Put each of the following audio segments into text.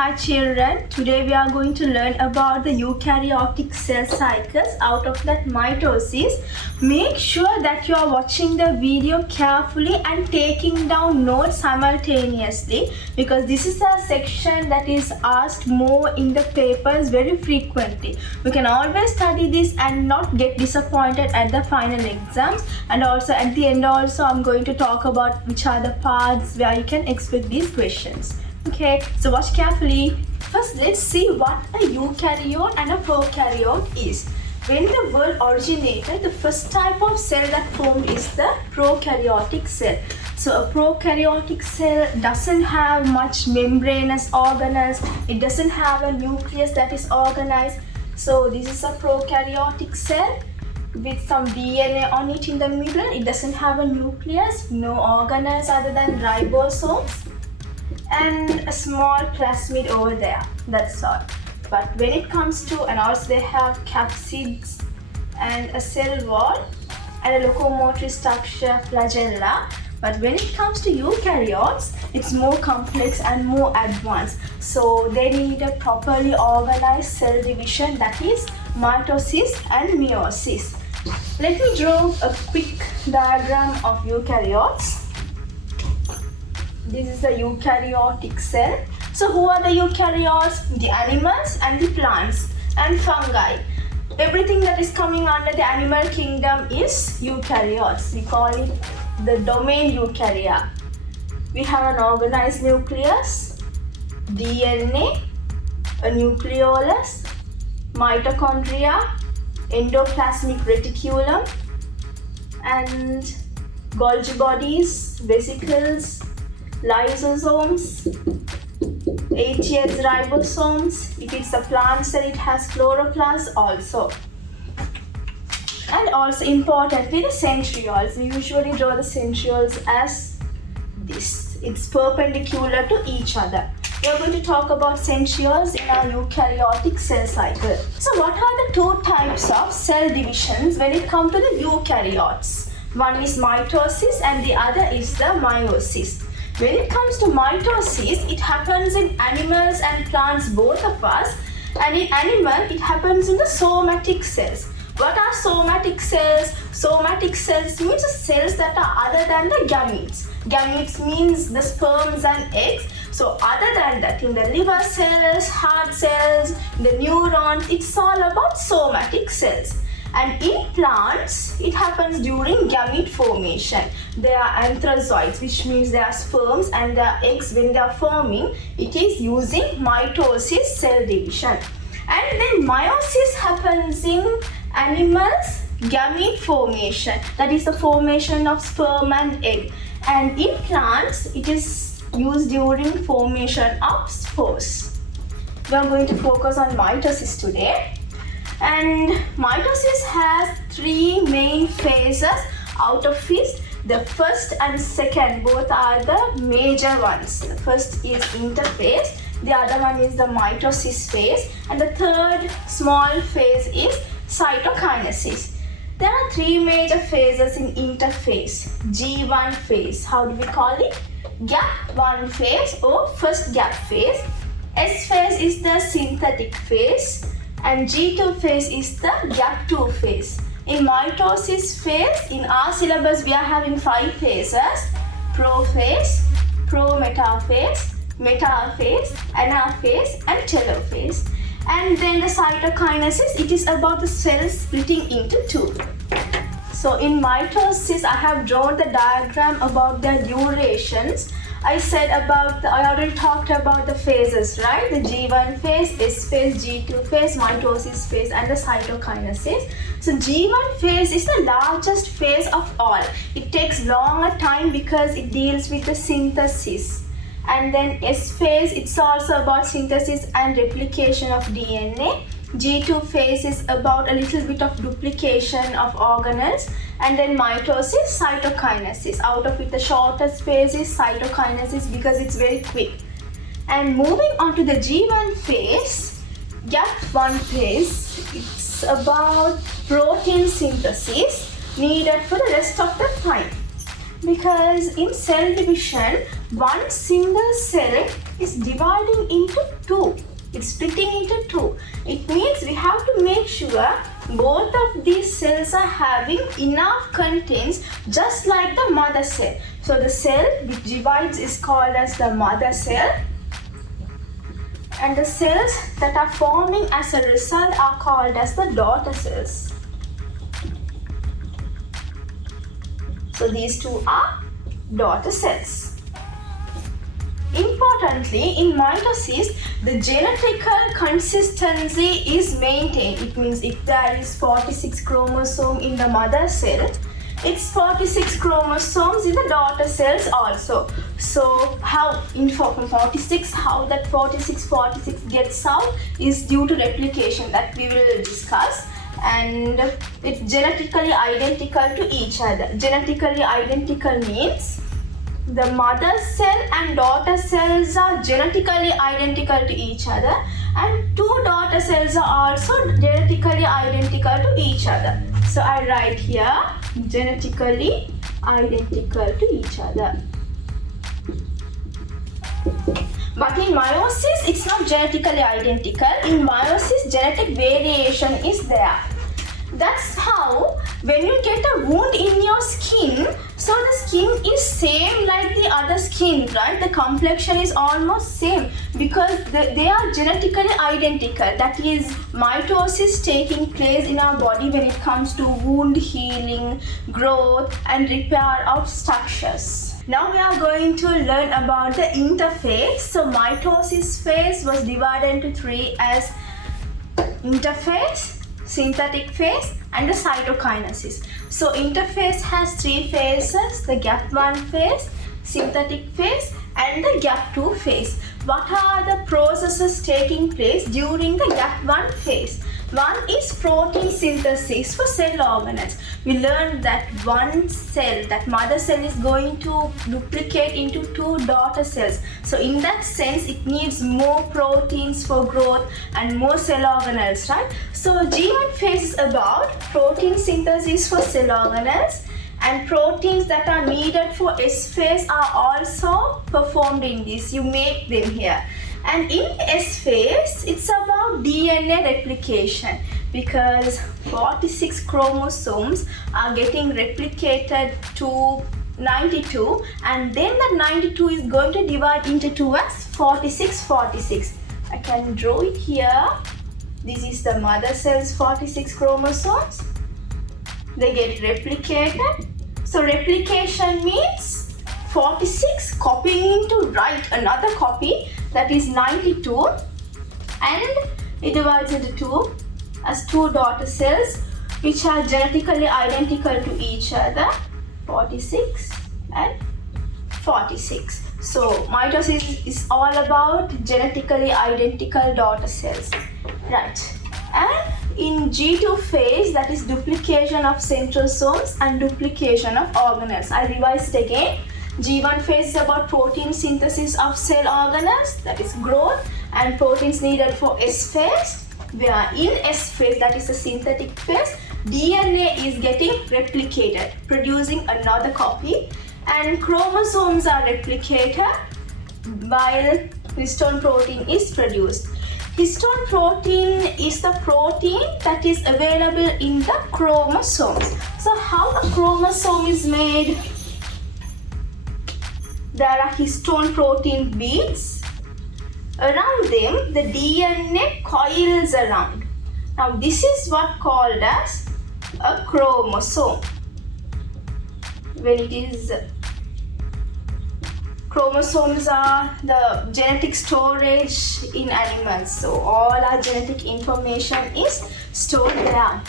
Hi children, today we are going to learn about the eukaryotic cell cycles. Out of that mitosis, make sure that you are watching the video carefully and taking down notes simultaneously, because this is a section that is asked more in the papers very frequently. We can always study this and not get disappointed at the final exams, and also at the end also I'm going to talk about which are the parts where you can expect these questions. Okay, so watch carefully. First, let's see what a eukaryote and a prokaryote is. When the world originated, the first type of cell that formed is the prokaryotic cell. So a prokaryotic cell doesn't have much membranous organelles. It doesn't have a nucleus that is organized. So this is a prokaryotic cell with some DNA on it in the middle. It doesn't have a nucleus, no organelles other than ribosomes, and a small plasmid over there. That's all. But when it comes to, and also they have capsids and a cell wall and a locomotory structure, flagella. But when it comes to eukaryotes, it's more complex and more advanced. So they need a properly organized cell division, that is mitosis and meiosis. Let me draw a quick diagram of eukaryotes. This is the eukaryotic cell. So who are the eukaryotes? The animals and the plants and fungi. Everything that is coming under the animal kingdom is eukaryotes. We call it the domain eukarya. We have an organized nucleus, DNA, a nucleolus, mitochondria, endoplasmic reticulum, and Golgi bodies, vesicles, lysosomes, 8 ribosomes. If it's a plant cell, it has chloroplasts also. And also importantly, the centrioles. We usually draw the centrioles as this. It's perpendicular to each other. We are going to talk about centrioles in our eukaryotic cell cycle. So what are the two types of cell divisions when it comes to the eukaryotes? One is mitosis and the other is the meiosis. When it comes to mitosis, it happens in animals and plants, both of us. And in animal, it happens in the somatic cells. What are somatic cells? Somatic cells means cells that are other than the gametes. Gametes means the sperms and eggs. So other than that, in the liver cells, heart cells, the neurons, it's all about somatic cells. And in plants, it happens during gamete formation. They are anthrazoids, which means they are sperms, and their eggs, when they are forming, it is using mitosis, cell division. And then meiosis happens in animals, gamete formation, that is the formation of sperm and egg. And in plants, it is used during formation of spores. We are going to focus on mitosis today. And mitosis has three main phases, out of which the first and second both are the major ones. The first is interphase, the other one is the mitosis phase, and the third small phase is cytokinesis. There are three major phases in interphase. G1 phase, how do we call it? Gap 1 phase or first gap phase. S phase is the synthetic phase, and G2 phase is the gap 2 phase. In mitosis phase, in our syllabus we are having 5 phases: prophase, pro-metaphase, metaphase, anaphase, and telophase. And then the cytokinesis, it is about the cells splitting into two. So in mitosis, I have drawn the diagram about the durations. I already talked about the phases, right? The G1 phase, S phase, G2 phase, mitosis phase, and the cytokinesis. So G1 phase is the largest phase of all. It takes longer time because it deals with the synthesis. And then S phase, it's also about synthesis and replication of DNA. G2 phase is about a little bit of duplication of organelles, and then mitosis, cytokinesis. Out of it, the shortest phase is cytokinesis because it's very quick. And moving on to the G1 phase, gap 1 phase, it's about protein synthesis needed for the rest of the time. Because in cell division, one single cell is dividing into two. It's splitting into two. It means we have to make sure both of these cells are having enough contents just like the mother cell. So the cell which divides is called as the mother cell, and the cells that are forming as a result are called as the daughter cells. So these two are daughter cells. Importantly, in mitosis, the genetical consistency is maintained. It means if there is 46 chromosome in the mother cell, it's 46 chromosomes in the daughter cells also. So how in 46, how that 46 gets out is due to replication that we will discuss, and it's genetically identical to each other. Genetically identical means the mother cell and daughter cells are genetically identical to each other, and two daughter cells are also genetically identical to each other. So I write here genetically identical to each other. But in meiosis, it's not genetically identical. In meiosis, genetic variation is there. That's how when you get a wound in your skin, so the skin is same like the other skin, right? The complexion is almost same because they are genetically identical. That is mitosis taking place in our body when it comes to wound healing, growth and repair of structures. Now we are going to learn about the interphase. So mitosis phase was divided into three as interphase, synthetic phase and the cytokinesis. So interphase has three phases: the gap 1 phase, synthetic phase and the gap 2 phase. What are the processes taking place during the gap 1 phase? One is protein synthesis for cell organelles. We learned that one cell, that mother cell, is going to duplicate into two daughter cells. So in that sense, it needs more proteins for growth and more cell organelles, right? So G1 phase is about protein synthesis for cell organelles, and proteins that are needed for S phase are also performed in this. You make them here. And in S phase, it's about DNA replication because 46 chromosomes are getting replicated to 92, and then that 92 is going to divide into two as 46. I can draw it here. This is the mother cell's 46 chromosomes. They get replicated. So replication means 46 copying into right another copy, that is 92, and it divides into two as two daughter cells which are genetically identical to each other, 46 and 46. So mitosis is all about genetically identical daughter cells, right? And in G2 phase, that is duplication of centrosomes and duplication of organelles. I revised again. G1 phase is about protein synthesis of cell organelles, that is growth, and proteins needed for S phase. Where in S phase, that is the synthetic phase, DNA is getting replicated, producing another copy, and chromosomes are replicated while histone protein is produced. Histone protein is the protein that is available in the chromosomes. So how a chromosome is made? There are histone protein beads. Around them, the DNA coils around. Now this is what called as a chromosome. When it is, chromosomes are the genetic storage in animals. So all our genetic information is stored there.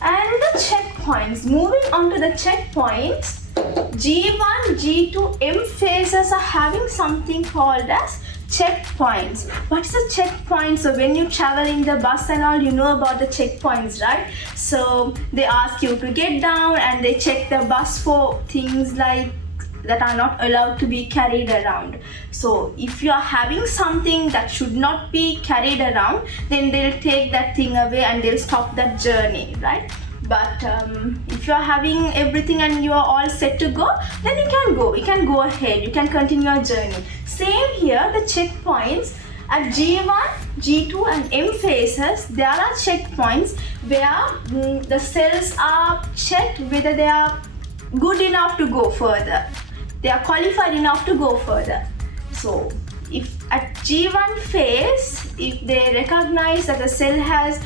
And the checkpoints. Moving on to the checkpoints, G1, G2, M phases are having something called as checkpoints. What's a checkpoint? So when you travel in the bus and all, you know about the checkpoints, right? So they ask you to get down and they check the bus for things like that are not allowed to be carried around. So if you are having something that should not be carried around, then they'll take that thing away and they'll stop that journey, right? But if you are having everything and you are all set to go, then you can go ahead, you can continue your journey. Same here, the checkpoints at G1, G2 and M phases, there are checkpoints where the cells are checked whether they are good enough to go further, they are qualified enough to go further. So if at G1 phase, if they recognize that the cell has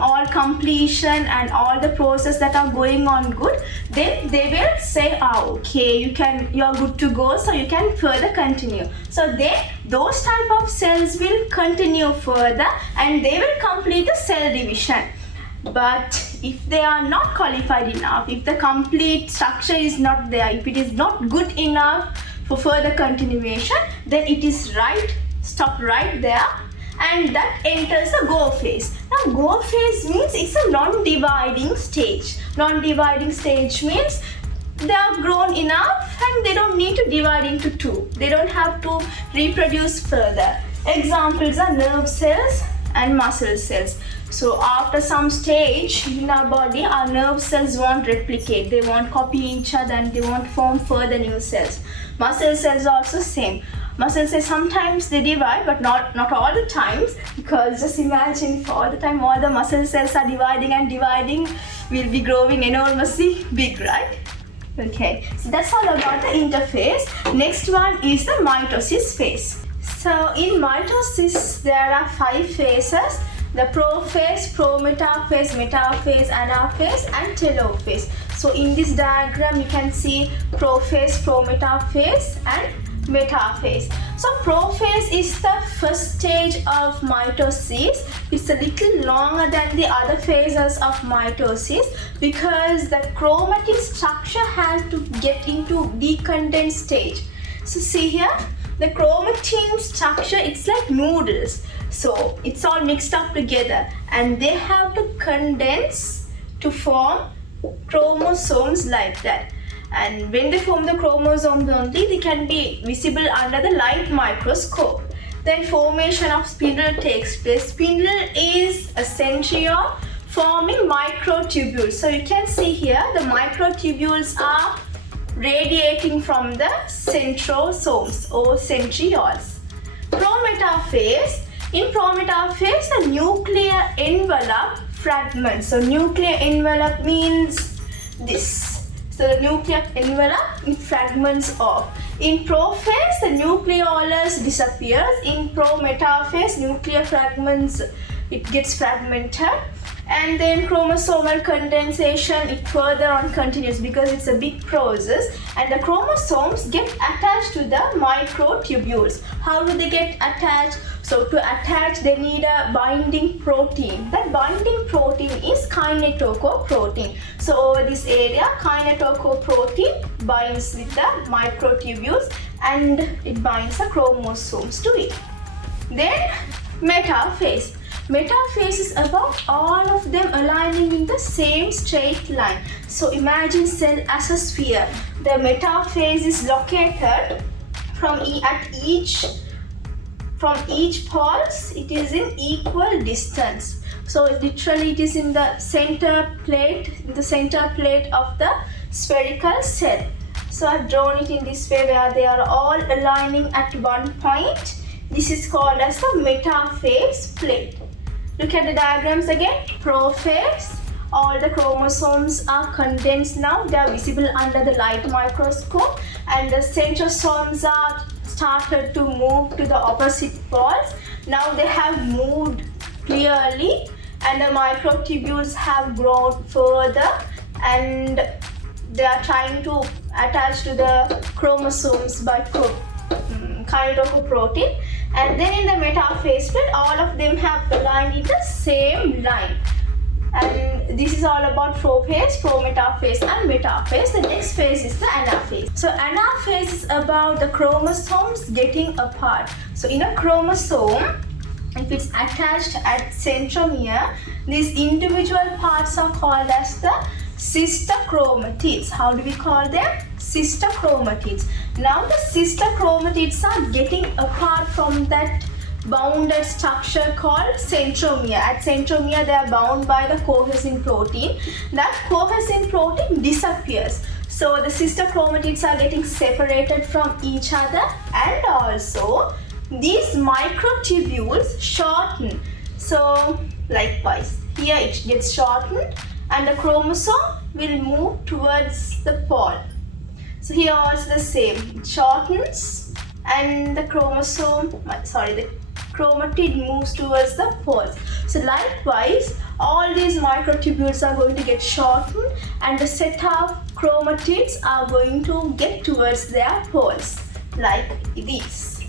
all completion and all the process that are going on good, then they will say, okay, you're good to go, so you can further continue. So then those type of cells will continue further and they will complete the cell division. But if they are not qualified enough, if the complete structure is not there, if it is not good enough for further continuation, then it is stop right there, and that enters the go phase. Now go phase means it's a non-dividing stage. Non-dividing stage means they are grown enough and they don't need to divide into two. They don't have to reproduce further. Examples are nerve cells and muscle cells. So after some stage in our body, our nerve cells won't replicate, they won't copy each other and they won't form further new cells. Muscle cells are also same. Muscle cells sometimes they divide, but not all the times, because just imagine for all the time all the muscle cells are dividing and dividing, will be growing enormously big, right? Okay, so that's all about the interphase. Next one is the mitosis phase. So in mitosis there are 5 phases: the prophase, prometaphase, metaphase, anaphase and telophase. So in this diagram you can see prophase, prometaphase and metaphase. So prophase is the first stage of mitosis. It's a little longer than the other phases of mitosis because the chromatin structure has to get into decondensed stage. So see here, the chromatin structure, it's like noodles. So it's all mixed up together and they have to condense to form chromosomes like that. And when they form the chromosomes only, they can be visible under the light microscope. Then formation of spindle takes place. Spindle is a centriole forming microtubules. So you can see here the microtubules are radiating from the centrosomes or centrioles. Prometaphase. In prometaphase, the nuclear envelope fragments. So nuclear envelope means this. So the nuclear envelope it fragments off. In prophase, the nucleolus disappears. In prometaphase, nuclear fragments, it gets fragmented. And then chromosomal condensation, it further on continues because it's a big process. And the chromosomes get attached to the microtubules. How do they get attached? So to attach, they need a binding protein. That binding protein is kinetocoprotein. So over this area, kinetocoprotein binds with the microtubules and it binds the chromosomes to it. Then metaphase. Metaphase is about all of them aligning in the same straight line. So imagine cell as a sphere. The metaphase is located from each pulse, it is in equal distance. So literally it is in the center plate of the spherical cell. So I've drawn it in this way where they are all aligning at one point. This is called as the metaphase plate. Look at the diagrams again. Prophase, all the chromosomes are condensed now. They are visible under the light microscope and the centrosomes are started to move to the opposite poles. Now they have moved clearly and the microtubules have grown further and they are trying to attach to the chromosomes by kinetocoprotein. And then in the metaphase plate, all of them have aligned in the same line. And this is all about prophase, prometaphase and metaphase. The next phase is the anaphase. So anaphase is about the chromosomes getting apart. So in a chromosome, if it's attached at centromere, these individual parts are called as the sister chromatids. How do we call them? Sister chromatids. Now the sister chromatids are getting apart from that bounded structure called centromere. At centromere, they are bound by the cohesive protein. That cohesive protein disappears. So the sister chromatids are getting separated from each other, and also these microtubules shorten. So likewise, here it gets shortened and the chromosome will move towards the pole. So here also the same, it shortens and the the chromatid moves towards the poles. So likewise, all these microtubules are going to get shortened and the set of chromatids are going to get towards their poles, like this.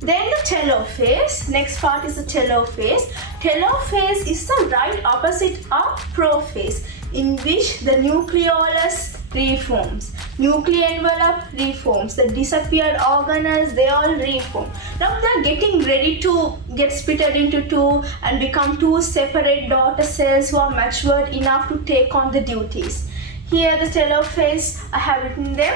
Then the telophase. Next part is the telophase. Telophase is the right opposite of prophase, in which the nucleolus reforms, nuclear envelope reforms, the disappeared organelles, they all reform. Now they are getting ready to get splitted into two and become two separate daughter cells who are matured enough to take on the duties. Here the telophase, I have written them.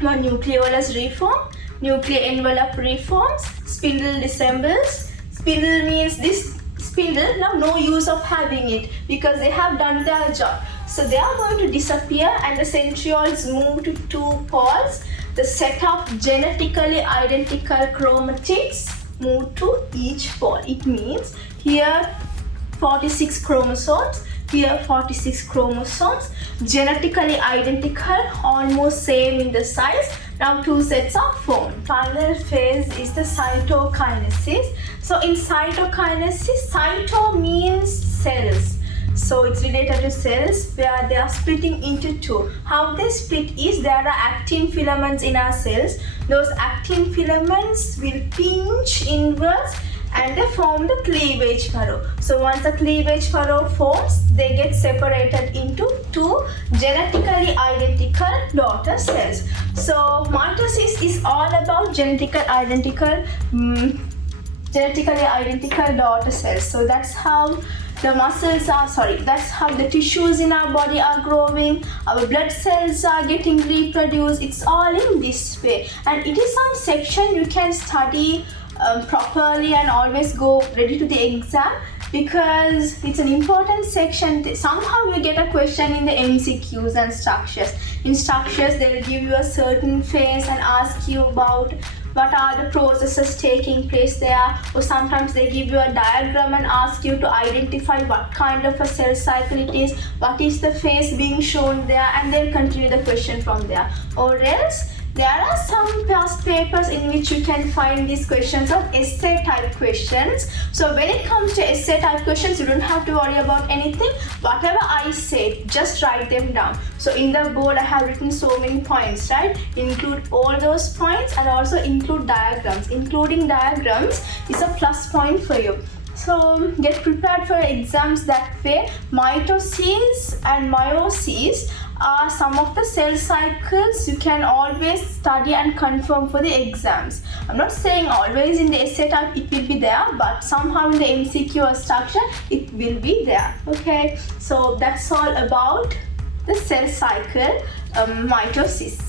One, nucleolus reform, nuclear envelope reforms, spindle dissembles. Spindle means this spindle, now no use of having it because they have done their job. So they are going to disappear and the centrioles move to two poles. The set of genetically identical chromatids move to each pole. It means here 46 chromosomes, here 46 chromosomes, genetically identical, almost same in the size. Now two sets are formed. Final phase is the cytokinesis. So in cytokinesis, cyto means cells. So it's related to cells where they are splitting into two. How they split is there are actin filaments in our cells. Those actin filaments will pinch inwards and they form the cleavage furrow. So once the cleavage furrow forms, they get separated into two genetically identical daughter cells. So mitosis is all about genetically identical daughter cells. So that's how the muscles are, that's how the tissues in our body are growing, our blood cells are getting reproduced. It's all in this way, and it is some section you can study properly and always go ready to the exam, because it's an important section. Somehow you get a question in the MCQs and structures. In structures, they will give you a certain phase and ask you about what are the processes taking place there, or sometimes they give you a diagram and ask you to identify what kind of a cell cycle it is, what is the phase being shown there, and then continue the question from there. Or else there are some past papers in which you can find these questions of essay type questions. So when it comes to essay type questions, you don't have to worry about anything. Whatever I say, just write them down. So in the board I have written so many points, right? Include all those points and also include diagrams. Including diagrams is a plus point for you. So get prepared for exams that way. Mitosis and meiosis are some of the cell cycles you can always study and confirm for the exams. I'm not saying always in the essay type it will be there, but somehow in the MCQ or structure it will be there. Okay, so that's all about the cell cycle mitosis.